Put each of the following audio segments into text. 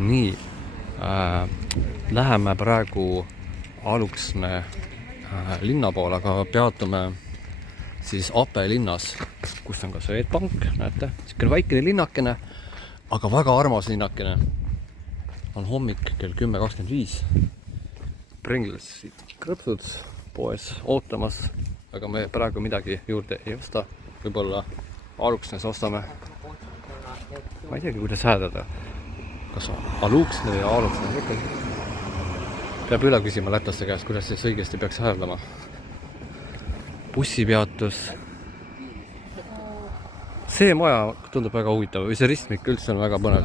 Nii, läheme praegu Aluksne linna poole, aga peatume siis Ape linnas, kus on ka Swedbank, näete, niisugune väikene linnakene, aga väga armas linnakene. On hommik kell 10:25. Pringles krõpsud poes ootamas, aga me praegu midagi juurde ei osta. Võib-olla Aluksnes ostame. Ma ei teagi, kuidas hääldada. Kas Aluksne või Aluksne? Peab üle küsima lätlaste käest, kuidas siis õigesti peaks hääldama. Bussipeatus. See maja tundub väga huvitav või see ristmik üldse on väga põnev.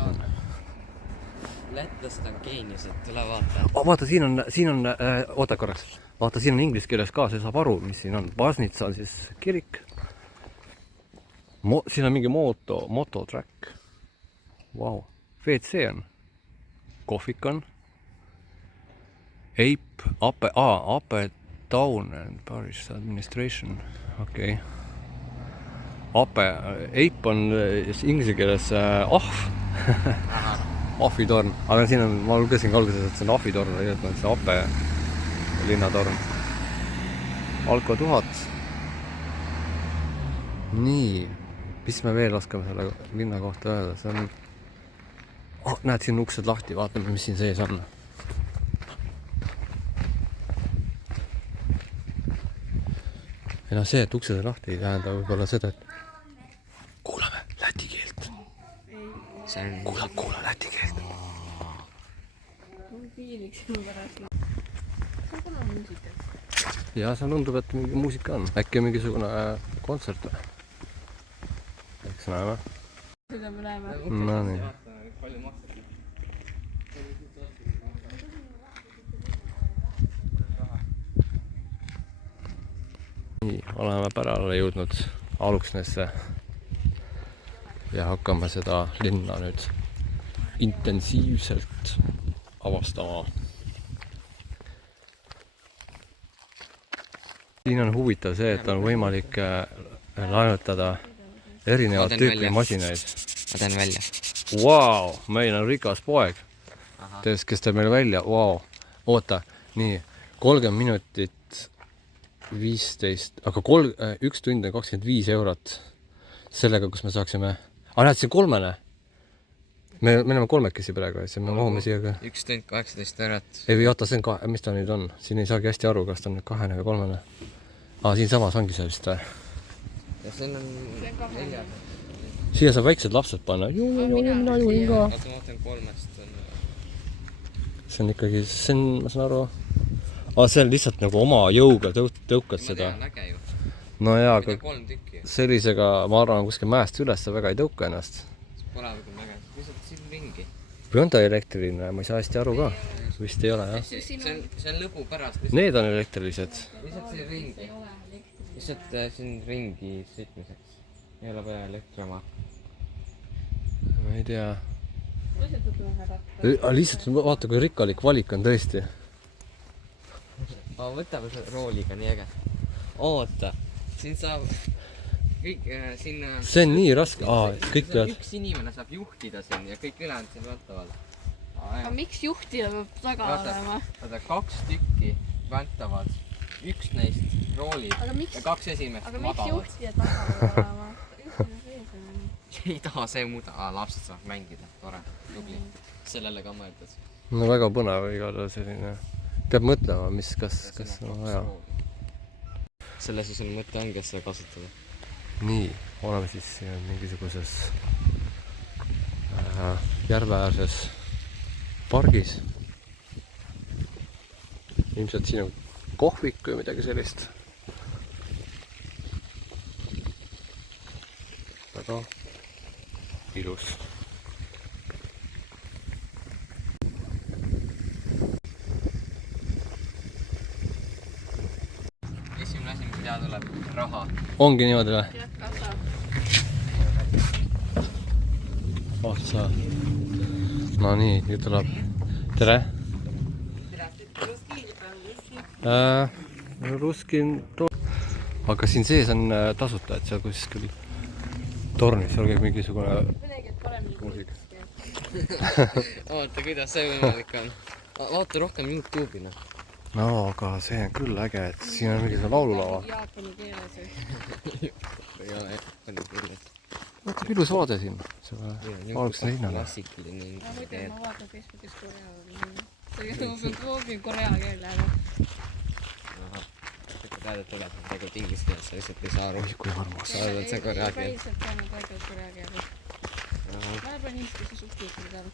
Lätlased on geeniused, tule vaata. Vaata, siin on oota korraks. Vaata, siin on inglise keeles ka, see saab aru, mis siin on. Basnitsa on siis kirik. Siin on mingi mototrack. Vau. WC on. Kohvik on. Ape Town and Parish Administration. Okei. Ape on inglise keeles ahv. Ahvitorn. Aga siin on, ma lugesin ka alguses, et see on ahvitorn, tegelikult on see Ape linnatorn. Alko 1000. Nii. Mis me veel oskame selle linna kohta öelda? See on... näed, siin on uksed lahti, vaatame, mis siin sees on. Ja see, et uksed on lahti, ei tähenda võib-olla seda, et kuulame läti keelt. Kuula läti keelt. Ja see tundub, et mingi muusika on. Äkki on mingisugune kontsert või? Eks näeme. Seda me näeme. No nii. Nii, oleme pärale jõudnud Aluksnesse ja hakkame seda linna nüüd intensiivselt avastama. Siin on huvitav see, et on võimalik laenutada erinevad tüüpi masinaid. Ma teen välja. Vau, meil on rikas poeg, kes teeb meile välja. Vau, oota, nii, 30 minutit 15, aga 1 tund on 25 eurot sellega, kus me saaksime... näed, see 3. Me oleme 3 praegu, et me mahume siia ka. 1 tund 18 eurot. Ei või oota, see on mis ta nüüd on? Siin ei saagi hästi aru, kas ta on nüüd 2 või 3. Siin samas ongi see vist või? Ja siin on 4. Siia saab väiksed lapsed panna. Mina juhin ka. Oota, ma ootan 3-st. See on ikkagi, ma saan aru... see on lihtsalt nagu oma jõuga tõukad seda. Ma tean, äge ju. No jaa, Mida aga 3 tükki. sellisega, ma arvan, kuskil mäest üles väga ei tõuka ennast. See pole küll äge. Lihtsalt siin ringi. Või on ta elektriline? Ma ei saa hästi aru ka. Vist ei ole, jah. See on lõbu pärast. Need on elektrilised. Lihtsalt siin ringi. Lihtsalt siin ringi sõitmiseks. Ei ole vaja elektrioma. Ma ei tea. Lihtsalt vaata, kui rikkalik valik on tõesti. Võtame selle rooliga, nii äge. Oota, siin saab kõik sinna... See on nii raske. Kõik peavad... Üks inimene saab juhtida siin ja kõik ülejäänud siin väntavad. Aga miks juhtida peab taga olema? Vaata, 2 tükki väntavad. 1 neist roolid ja 2 esimest aga miks madavad. juhtida taga olema? Ei taha see muuda. Lapsed saab mängida. Tore, tubli. Sellele ka mõeldes. No väga põnev igale selline... Peab mõtlema, kas on vaja. Selles on mõte ongi, et seda kasutada. Nii, oleme siis mingisuguses järveäärses pargis. Ilmselt siin on kohvik või midagi sellist. Väga ilus. Ja tuleb raha. Ongi niimoodi või? Jah, kassa. Otsa. No nii, nüüd tuleb. Tere. Ruskin. Aga siin sees on tasuta, et seal kuskil tornis, seal käib mingisugune muusik. oota, kuidas see võimalik on? Vaata rohkem YouTube'i, noh. no aga see on küll äge, et siin on mingi see laululava. Jaapani keeles või? ei ole Jaapani keeles. vaata kui ilus vaade siin. vaadake linnale. Klassikaline ma muidu ma vaatan Facebookis Korea. tegelikult ma õpin korea keele ära. teada tuleb tegelikult inglise keeles, sa lihtsalt ei saa aru. oi kui armas. Sa arvad, see korea keel. päriselt tean tegelikult korea keele. ma pean inglise subtiitrid all.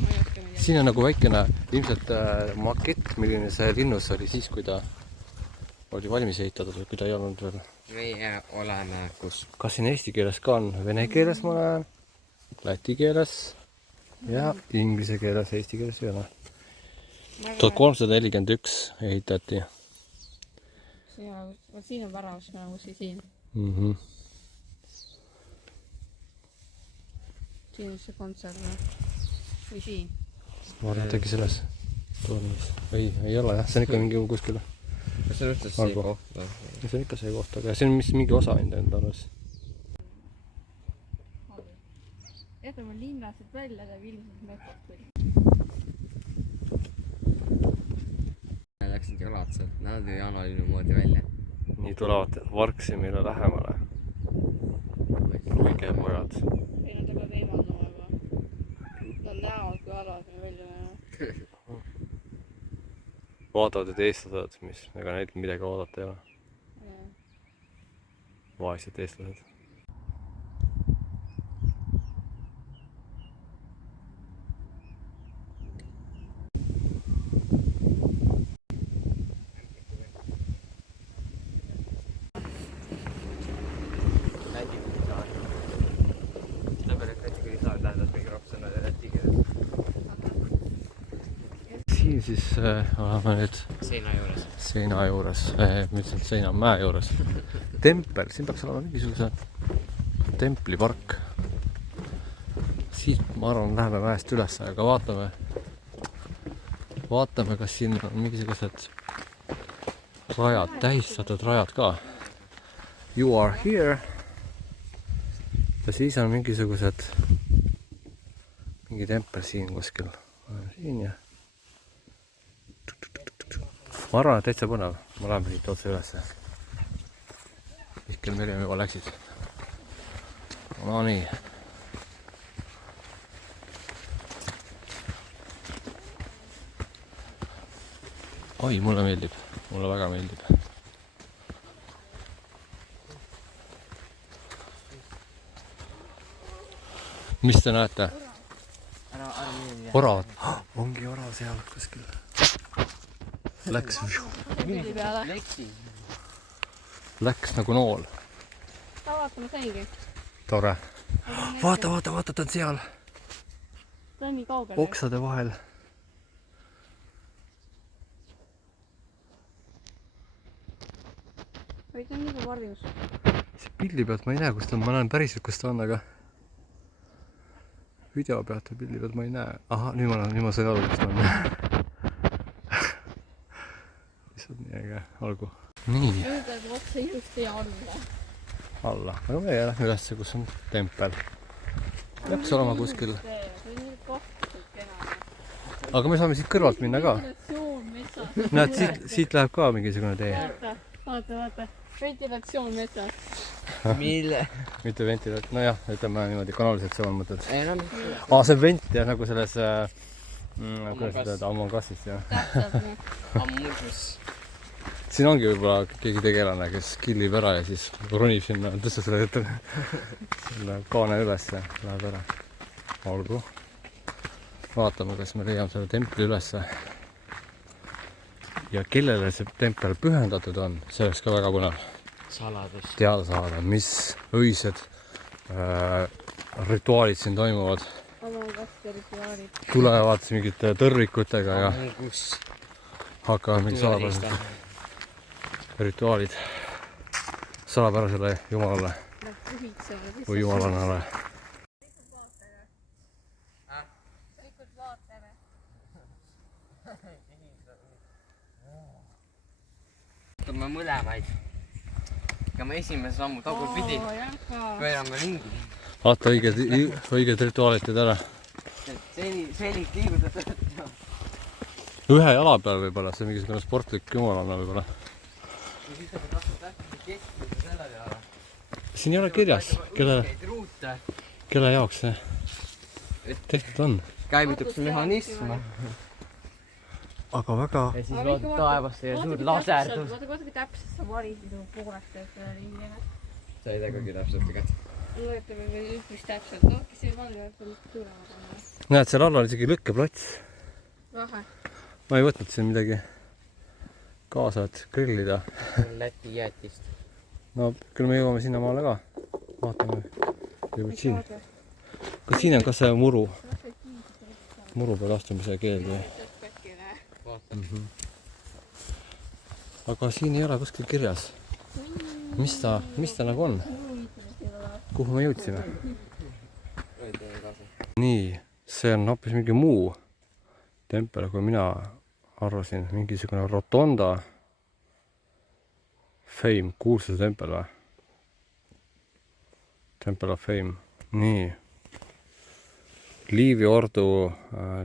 ma ei oska midagi. siin on nagu väikene ilmselt makett, milline see linnus oli siis, kui ta oli valmis ehitatud või kui ta ei olnud veel. meie oleme kus? kas siin eesti keeles ka on? Vene keeles ma näen, läti keeles ja inglise keeles, eesti keeles ei ole. 1341 ehitati. vot siin on väravas nagu siin. siin on see kontsert või siin. ma arvan, et äkki selles tornis. ei ole jah, see on ikka mingi kuskil. kas see on üldse see koht? see on ikka see koht, aga see on mingi osa enda arves. jätame linnast välja, teeb ilmselt metsast küll. Läksid jalad sealt, näed ju janalinnu moodi välja. nii tulevad Varksimile lähemale. õige pojad. ei nad hakkavad eemaldama juba. Nad näevad, kui halvad me välja näeme. vaatavad, et eestlased, mis, ega neil midagi oodata ei ole. vaesed eestlased. siin siis oleme nüüd seina juures, ma ütlesin, et seina on mäe juures. tempel, siin peaks olema mingisuguse templipark. siit ma arvan, läheme mäest üles, aga vaatame, kas siin on mingisugused rajad, tähistatud rajad ka. You are here. ja siis on mingi tempel siin kuskil. siin ja ma arvan, et täitsa põnev. ma lähen siit otse ülesse. Mihkel Merjem juba läksid. no nii. oi, mulle meeldib. mulle väga meeldib. mis te näete? oravat. ongi orav seal kuskil. Läks nagu nool. vaatame saigi. tore. vaata, ta on seal. ta on nii kaugel. oksade vahel. või ta on nii varjus. see pildi pealt ma ei näe, kus ta on, ma näen päriselt, kus ta on, aga video pealt ja pildi pealt ma ei näe. ahah, nüüd ma sain aru, kus ta on. nii äge, olgu. nii. nüüd läheb otse ilusti alla. aga meie lähme ülesse, kus on tempel. peaks olema kuskil. aga me saame siit kõrvalt minna ka. näed, siit läheb ka mingisugune tee. vaata. ventilatsioon metsas. mille? mitte ventilat-, nojah, ütleme niimoodi kanalisatsioon mõtled. ei no see on vent jah, nagu selles kuidas seda öelda, Among Us'ist jah. ammugus. siin ongi võib-olla keegi tegelane, kes killib ära ja siis ronib sinna, tõstab selle kaane üles ja läheb ära. olgu. vaatame, kas me leiame selle templi ülesse. ja kellele see tempel pühendatud on, see oleks ka väga põnev. saladus. teada saada, mis öised rituaalid siin toimuvad. tulevad mingite tõrvikutega ja hakkavad mingi salapärased rituaalid salapärasele jumalale või jumalannale. me mõlemaid. aga me esimese sammu tagurpidi pöörame ringi. vaata, õiged rituaalid teed ära. Felik liiguda töötab. ühe jala peal võib-olla, see on mingisugune sportlik jumalana võib-olla. Ja siis ta peab rasvalt lähtida keskmise selle peale. Siin ei ole kirjas, kelle jaoks see tehtud on. Käivituks mehhanism. Aga väga... Ja siis loodud taevast ja suur laserdus. Vaata kui täpselt sa varisid poolest selle ringi. Sa ei tegagi täpselt tegelikult. Lõeta või üpris täpselt. No, kes ei valge, et on suurema. Näed, seal all on isegi lükkeplats. Vahe. Ma ei võtnud siin midagi kaasa, et grillida. Läti jäätist. No küll me jõuame sinna maale ka. Vaatame. Siin. Kas siin on ka see muru? Muru peal astumise keeld või? Aga siin ei ole kuskil kirjas. Mis ta nagu on? Kuhu me jõudsime? Nii, see on hoopis mingi muu tempel, kui mina arvasin. Mingisugune Rotonda Fame, kuulsuse tempel või? Temple of Fame. Nii. Liivi ordu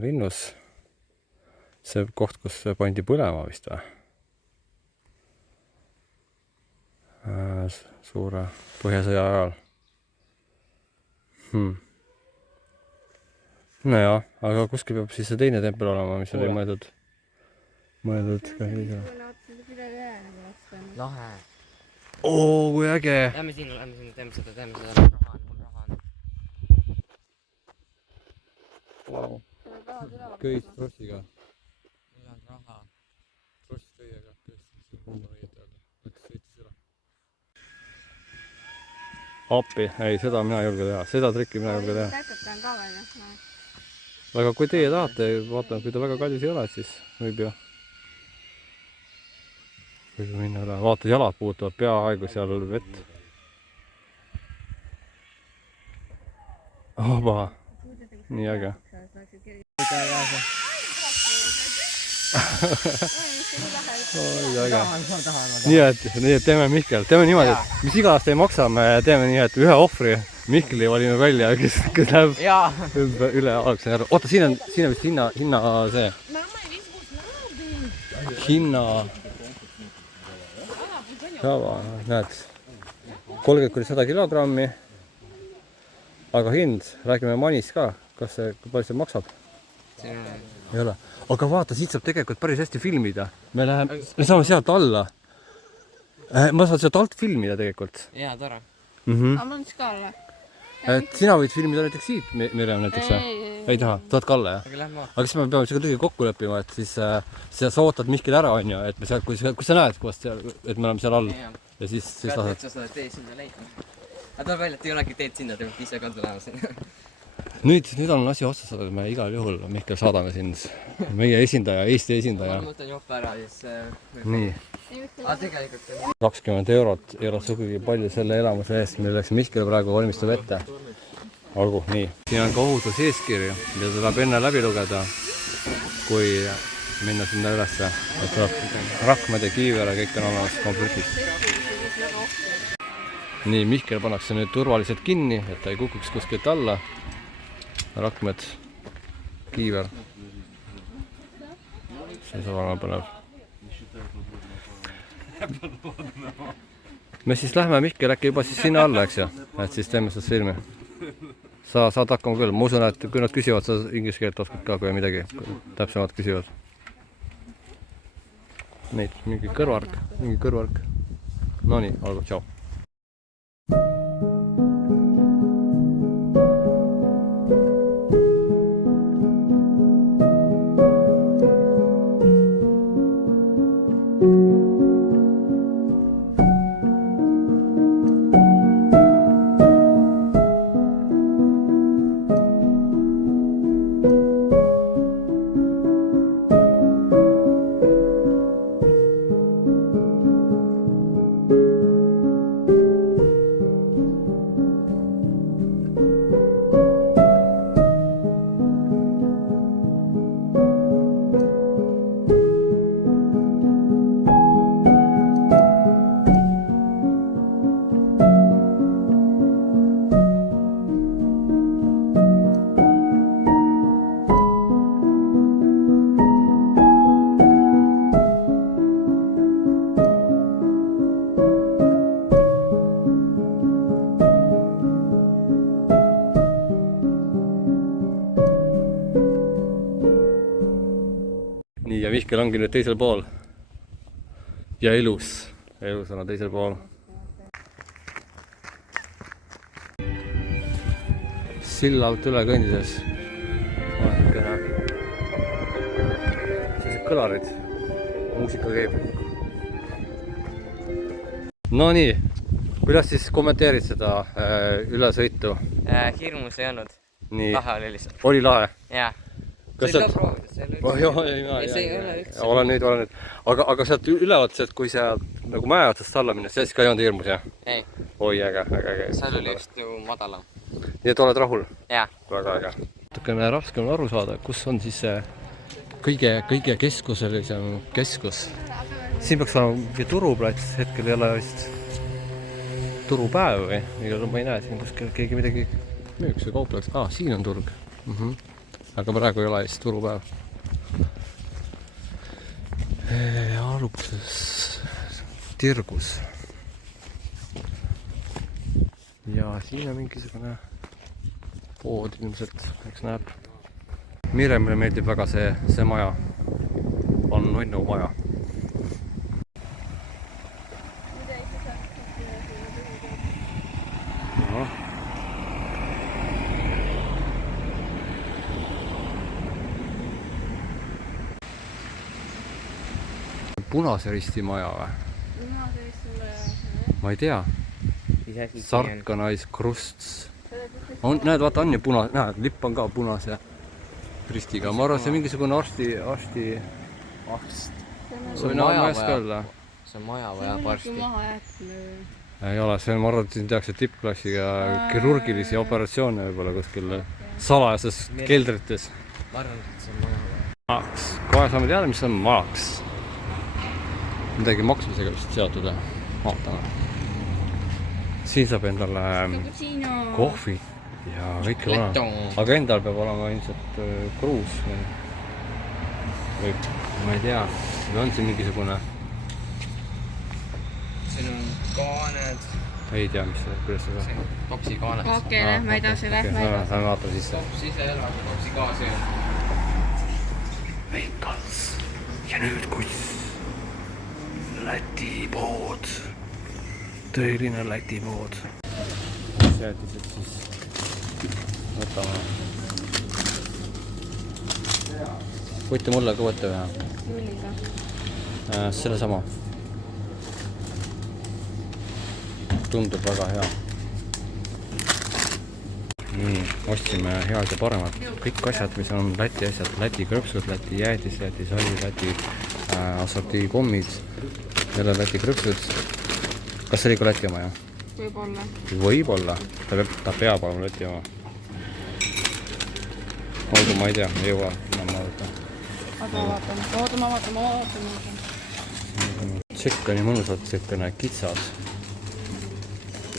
linnus. See koht, kus pandi põlema vist või? Suure põhjasõja ajal. No jah, aga kuskil peab siis see teine tempel olema, mis oli mõeldud ka liiga. Lahe. Oo, kui äge! Lähme sinna, teeme seda. Wow. Köis trossiga. Raha. Tross köiega, tõesti, see on õieti öelda. Läks sõitis üle. Appi, ei, seda mina ei julge teha. Seda trikki mina ei julge teha. Täpselt on ka veel. Aga kui teie tahate, vaatame, kui ta väga kallis ei ole, siis võib ju minna üle. Vaata, jalad puutuvad peaaegu seal vett. Oba, nii äge. Nii et teeme Mihkel, teeme niimoodi, et mis iganes te maksame, teeme nii, et ühe ohvri Mihkli valime välja, kes läheb üle Aleksa järve. Oota, siin on vist hinna see. Hinna. Java, näed. 30–100 kilogrammi. Aga hind, räägime manis ka. Kui palju see maksab? Ei ole. Aga vaata, siit saab tegelikult päris hästi filmida. Me saame sealt alla. Ma saan sealt alt filmida tegelikult. Jaa, tore. Aga mul on siis ka alla. Sina võid filmida näiteks siit, Mirjam näiteks või? Ei taha, tahad ka alla, jah? Aga siis me peame seda kokku leppima, et siis sa ootad Mihkel ära, on ju, et me seal, kui sa näed, et me oleme seal all. Ja siis lased. Et sa seda tee sinna leidma. Aga tuleb välja, et ei olegi teed sinna, te võite ise ka tulema sinna. Nüüd on asi otsas, et me igal juhul Mihkel saadame sind. Meie esindaja, Eesti esindaja. Ma mõtlen jopa ära, siis... Nii. Aga tegelikult... 20 eurot ei ole sugugi palju selle elamuse eest, milleks Mihkel praegu valmistab ette. Olgu, nii. Siin on ka ohutuseeskirju, mida tuleb enne läbi lugeda, kui minna sinna ülesse. Et tuleb rakmed ja kiiver ja kõik on olemas komplektis. Nii, Mihkel pannakse nüüd turvaliselt kinni, et ta ei kukuks kuskilt alla. Rakmed, kiiver. See saab olema põnev. Me siis lähme Mihkel äkki juba siis sinna alla, eks ju? Et siis teeme seda filmi. Sa saad hakkama küll. Ma usun, et kui nad küsivad, sa inglise keelt oskad ka, kui midagi täpsemalt küsivad. Neid, mingi kõrvark. No nii, olgu, tšau. ja Mihkel ongi nüüd teisel pool. Ja elus on teisel pool. Silla alt üle kõndides. Sellised kõlarid. Muusika käib. No nii, kuidas siis kommenteerid seda ülesõitu? Hirmus ei olnud. Nii. Lahe oli lihtsalt. Oli lahe? Jaa. Kas See sealt... proovida, see oli üldse. ei ole üldse. Olen nüüd. Aga sealt ülevalt, kui sealt nagu mäe otsast alla minna, siis ka ei olnud hirmus, jah? Ei. Oi, äge. Seal oli just ju madalam. Nii et oled rahul? Jaa. Väga äge. Natukene raske on aru saada, kus on siis see kõige keskuselisem keskus. Siin peaks olema mingi turuplats, hetkel ei ole vist turupäev või? Ma ei näe siin kuskil keegi midagi müüks või kaupleks. Siin on turg. Aga praegu ei ole vist turupäev. Alukas Tirgus. Ja siin on mingisugune pood ilmselt, eks näeb. Miremile meeldib väga see maja. On nunnu maja. Punase Risti maja või? Punase Risti maja. Ma ei tea. Sarkanaiskrusts. Näed, vaata on ju punase, näed, lipp on ka punase ristiga. Ma arvan, see mingisugune arsti. See on majas ka olla. See on maja vajab arsti. Ei ole, see on, ma arvan, et siin tehakse tippklassiga kirurgilisi operatsioone võib-olla kuskil salajases keldrites. Ma arvan, et see on maja vaja. Maaks. Kohe saame teada, mis on maaks. Midagi maksmisega vist seotud. Vaatame. Siin saab endale kohvi ja kõike vana. Aga endal peab olema ilmselt kruus. Või ma ei tea. Või on siin mingisugune... Siin on kaaned. Ei tea, kuidas seda... Siin on topsi kaaned. Okei, lähme edasi. Lähme vaatame sisse. Tops ise elab, topsi kaasi on. Veikals. Ja nüüd kus? Läti pood. Tõeline Läti pood. Säätised siis võtame. Võite mulle ka võtta ühe. Millise? Selle sama. Tundub väga hea. Nii, ostsime head ja paremad. Kõik asjad, mis on Läti asjad. Läti krõpsud, Läti jäätis, Läti sali, Läti assortii kommid. Jälle Läti krõpsud. Kas see oli ka Läti oma, jah? Võib-olla. Ta peab olema Läti oma. Olgu, ma ei tea, ei jõua enam vaadata. Aga vaatame. Tšekk on nii mõnusalt tšekkane kitsas.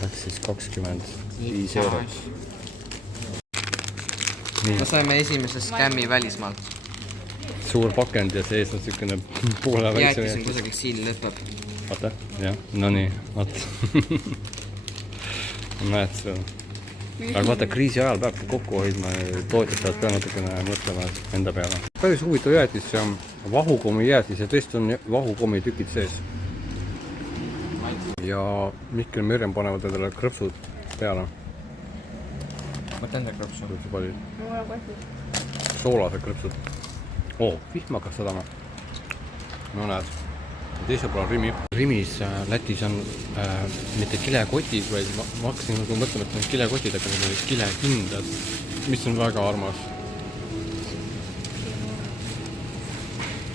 Läks siis 25 eurot. Me saime esimese skämmi välismaalt. Suur pakend ja sees on niisugune poole väiksem. Jäätis on kusagil siin lõpeb. Vaata, jah, no nii, vaata. Näed seda. Aga vaata, kriisi ajal peab kokku hoidma ja tootjad peavad natukene mõtlema enda peale. Päris huvitav jäätis, see on vahukomi jäätis ja tõesti on vahukomi tükid sees. Ja Mihkel ja Mirjam panevad endale krõpsud peale. Võta enda krõpsu. Soolased krõpsud. Vihma hakkas sadama. No näed. Teisel pool on Rimi. Rimis Lätis on mitte kilekotid, vaid ma hakkasin nagu mõtlema, et need kilekotid, aga need olid kilekindad, mis on väga armas.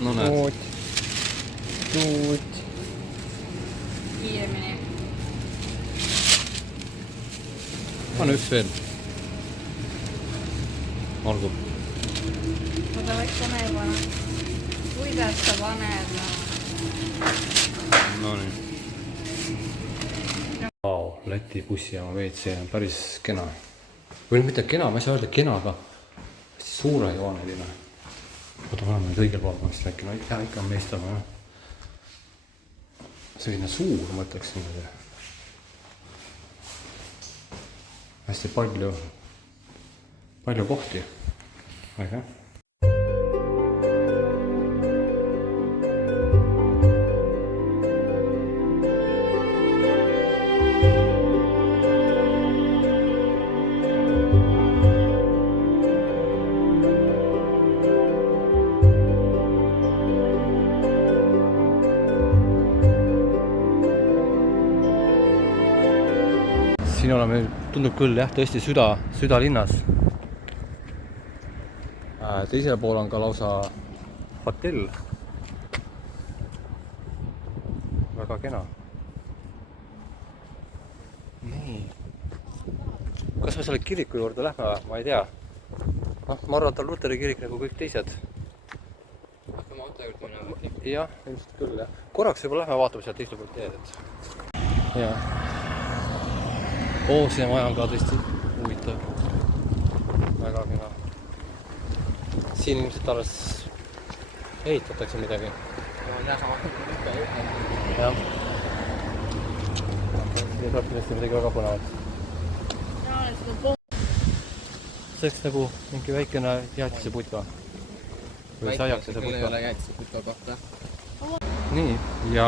No näed. Tuut. Kiiremini. Pane üks veel. Olgu. Oda võiks pane pane. Kuidas sa paned? No nii. Läti bussijaama WC on päris kena. Või mitte kena, ma ei saa öelda kena, aga hästi suure jooneline. Oota, ma olen nüüd õigel pool, ma vist äkki, no ikka on meestama. Selline suur, ma ütleks niimoodi. Hästi palju kohti. Aitäh. siin oleme, tundub küll jah, tõesti südalinnas. Teisel pool on ka lausa hotell. Väga kena. Nii. Kas me selle kiriku juurde lähme? Ma ei tea. Noh, ma arvan, et on Luteri kirik nagu kõik teised. hakkame auto juurde minema. Jah, ilmselt küll jah. Korraks juba lähme vaatame sealt teisel poolt teed, et. Jah. See maja on ka tõesti huvitav. Väga kena. Siin ilmselt alles ehitatakse midagi. Jah. Siin tuleb kindlasti midagi väga põnevat. See oleks nagu mingi väikene jäätiseputka. Või saiakese putka. Ei ole jäätiseputka kohta. Nii, ja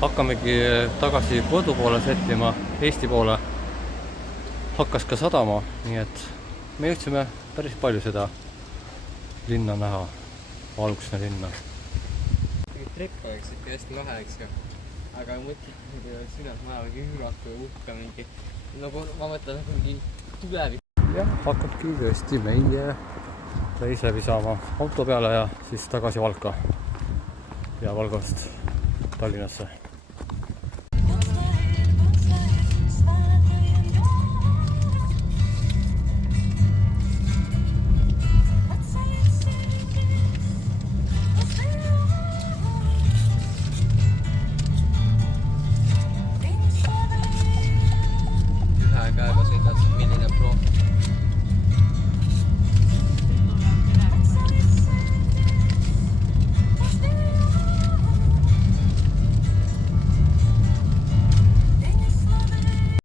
hakkamegi tagasi kodu poole sättima, Eesti poole. Hakkas ka sadama, nii et me jõudsime päris palju seda linna näha, valgusne linna. Trepp oleks ikka hästi lahe, eks ju. Aga mõtled, kui oleks üles maja mingi üüratu ja uhka mingi. Nagu ma mõtlen nagu mingi tulevik. Jah, hakkabki tõesti meie reis läbi saama auto peale ja siis tagasi Valka. Ja Valgast Tallinnasse.